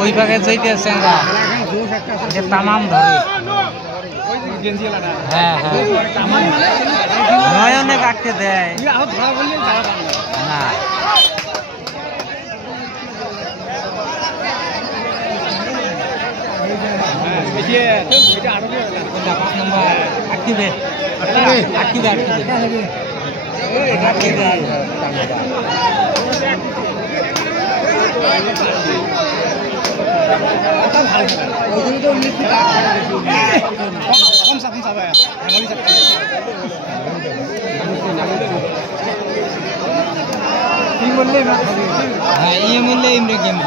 ওই ভাগে যাইতেছে আমরা তামাম ধরে হ্যাঁ হ্যাঁ নয়নে কাটতে দেয় না ये मूल्य इमरे गेम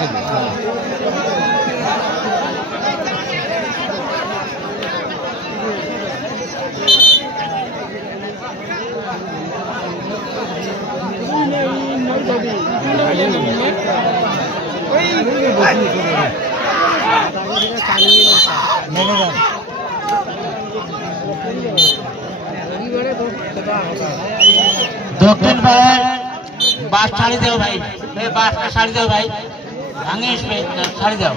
खेलो दक्षिण पाড়ার बास ছাড়ি দাও ভাই এই বাসটা ছাড়ি দাও ভাই ভাঙে আসবে ছাড়ি দাও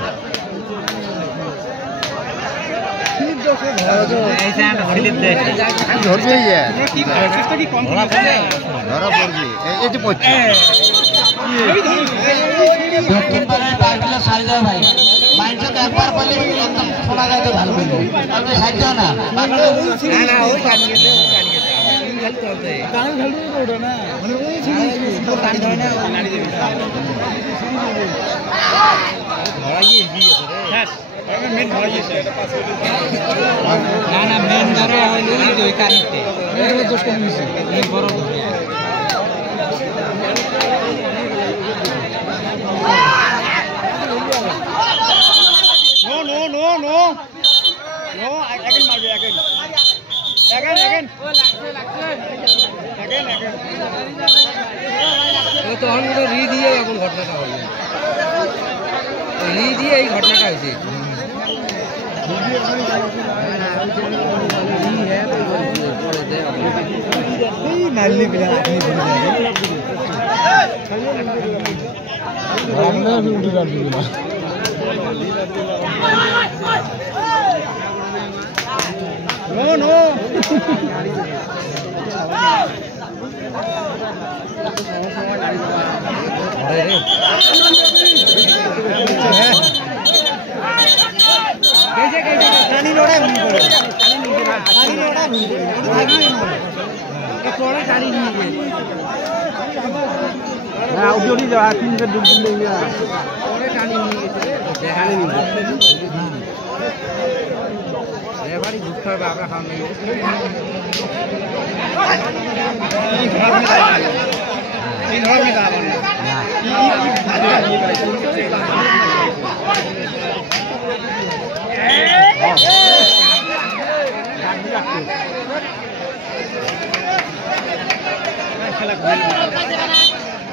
দক্ষিণ পাড়ার বাসগুলো ছাড়ি দাও ভাই মাইন্ডসেট একবার বলে একদম শোনা যায় তো ভালো করবে আপনি ছাড়ি দাও না मेन धरा कानिते बड़ तখন রি দিয়ে এখন ঘটনাটা হলো রি দিয়ে এই ঘটনাটা হয়েছে नाली पिला आदमी भूल जाएगा भी उल्टी डाल दूंगा नो नो कैसे कैसे पानी लोड़ा भूल पड़े पानी लोड़ा भूल पड़े थोड़ा गाड़ी नहीं है ना उधर ही जा तीन से डूब देंगे थोड़ा गाड़ी नहीं है देखा नहीं ये बड़ी दुख है बाबा हम नहीं इन घर में दावा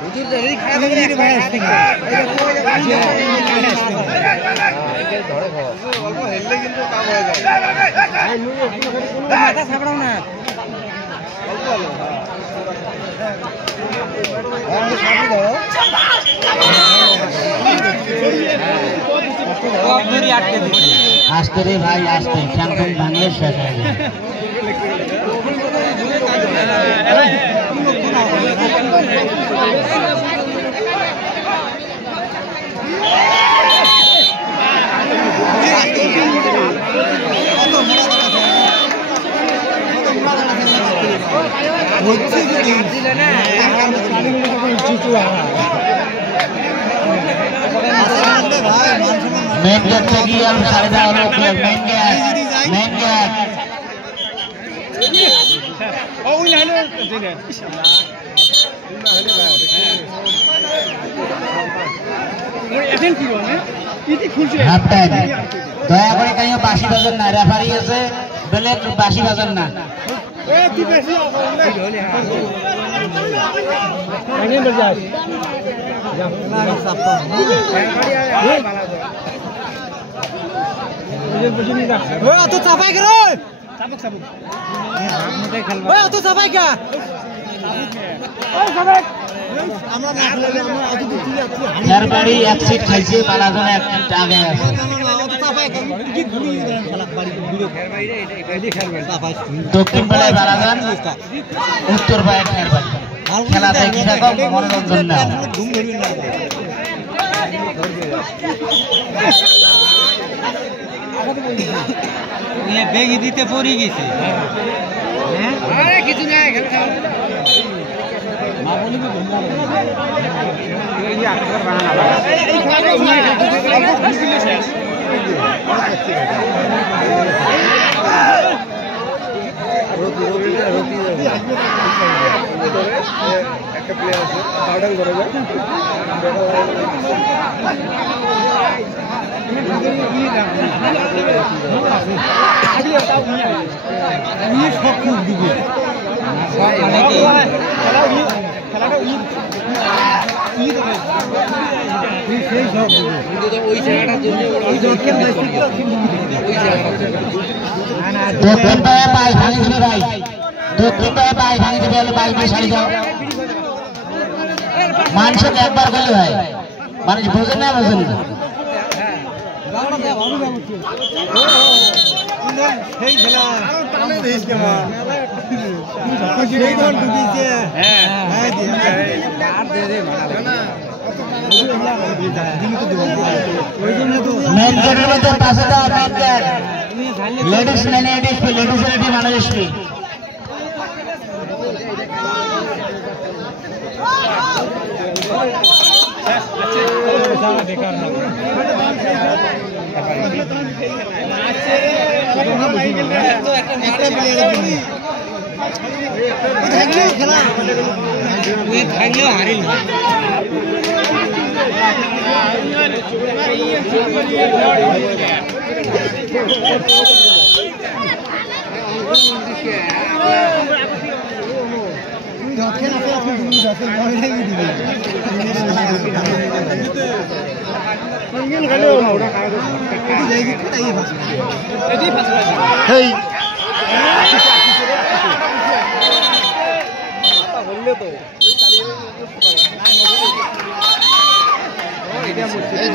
उधर जल्दी खा दे रे भाई अस्ति ধরে খাও অল্প হেললে কিন্তু কাম হয়ে যায় মাথা ছাড়াও না অল্প অল্প হ্যাঁ ছাড়ি দাও কবরি আটকে দিছি আস্তে রে ভাই আস্তে চ্যাম্পিয়ন বাংলাদেশ শেষ হয়ে গেল मेन गेट से की हम साढ़े 10 लोग मेन गेट ओ उन हेलो देने और এখন কি বলে ইতি খুলছে হাফ টাইম দয়া করে কাইও বাঁশি বাজান না রেফারি আছে বলে বাঁশি বাজান না এ তুই বেশি আগে বের যাস যা না সাপ ওই অত চাপাই কে রে ওই অত চাপাই কে আমরা না খেলে আমরা অত দূর থেকে আসছি খেরবাড়ি এক সিট খাইছে বালাজন এক সিট আগে আছে অত চাপাই কে কি ঘুরি খেলা বাড়ি ঘুরে খেরবাড়ি এটা খেরবাড়ি চাপাই দক্ষিণ পাড়ায় বালাজন উত্তর পাড়ায় খেরবাড়ি খেলা দেখি থাকো মনোরঞ্জন না ঘুম ধরবি না ये बेगी दीते पड़ी गई अरे किसी ने দক্ষিণ পাড়ায় পায়ে ভাঙি দিবে ভাই দক্ষিণ পাড়ায় পায়ে ভাঙি দিবে হলে বাইক দিয়ে সারি দাও মানুষকে একবার করলে হয় মানুষ বোঝেন না বোঝেন না সেই খেলা টানে দেশ কেমন সেই ধর ঢুকিছে হ্যাঁ হ্যাঁ আর দে দে না মেন গেটের মধ্যে পাশে দাও মেন গেট লেডিস মেনে এডিস লেডিস এডি মানুষ আসবে বেকার না খেলা হারিল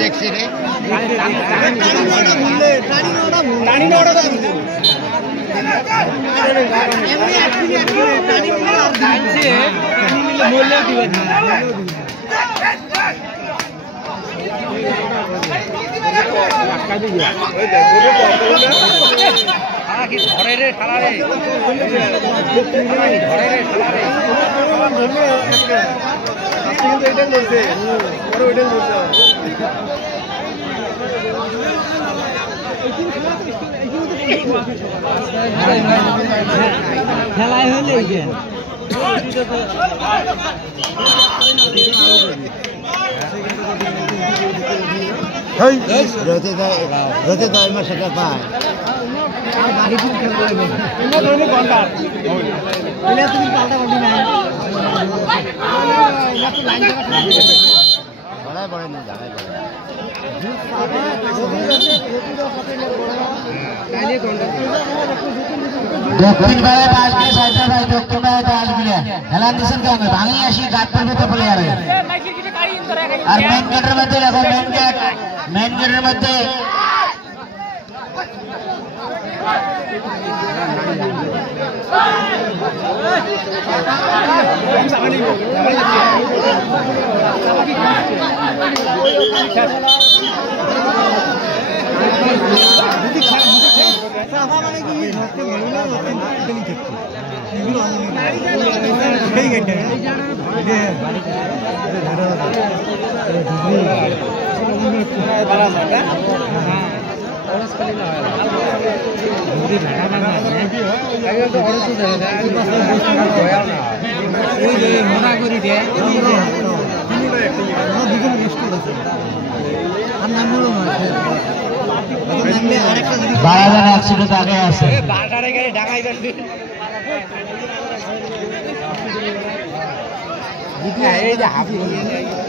দেখছি রে ধরে রে ঠালা রে ধরে রে খেলায় হলে রতে তো আমার সাথে পায় তুমি পাল্টা করবি না পড়ে না জায়গায় দক্ষিণ পাড়ায় আসবে সাইডে ভাই দক্ষিণ পাড়ায় আসবে খেলা দিচ্ছেন কেন ভাঙি আসি গাছ পর্বতে পড়ে যাবে আর মেন গেটের মধ্যে দেখো মেন গেটের মধ্যে বারাদার একশো আগে আছে এই যে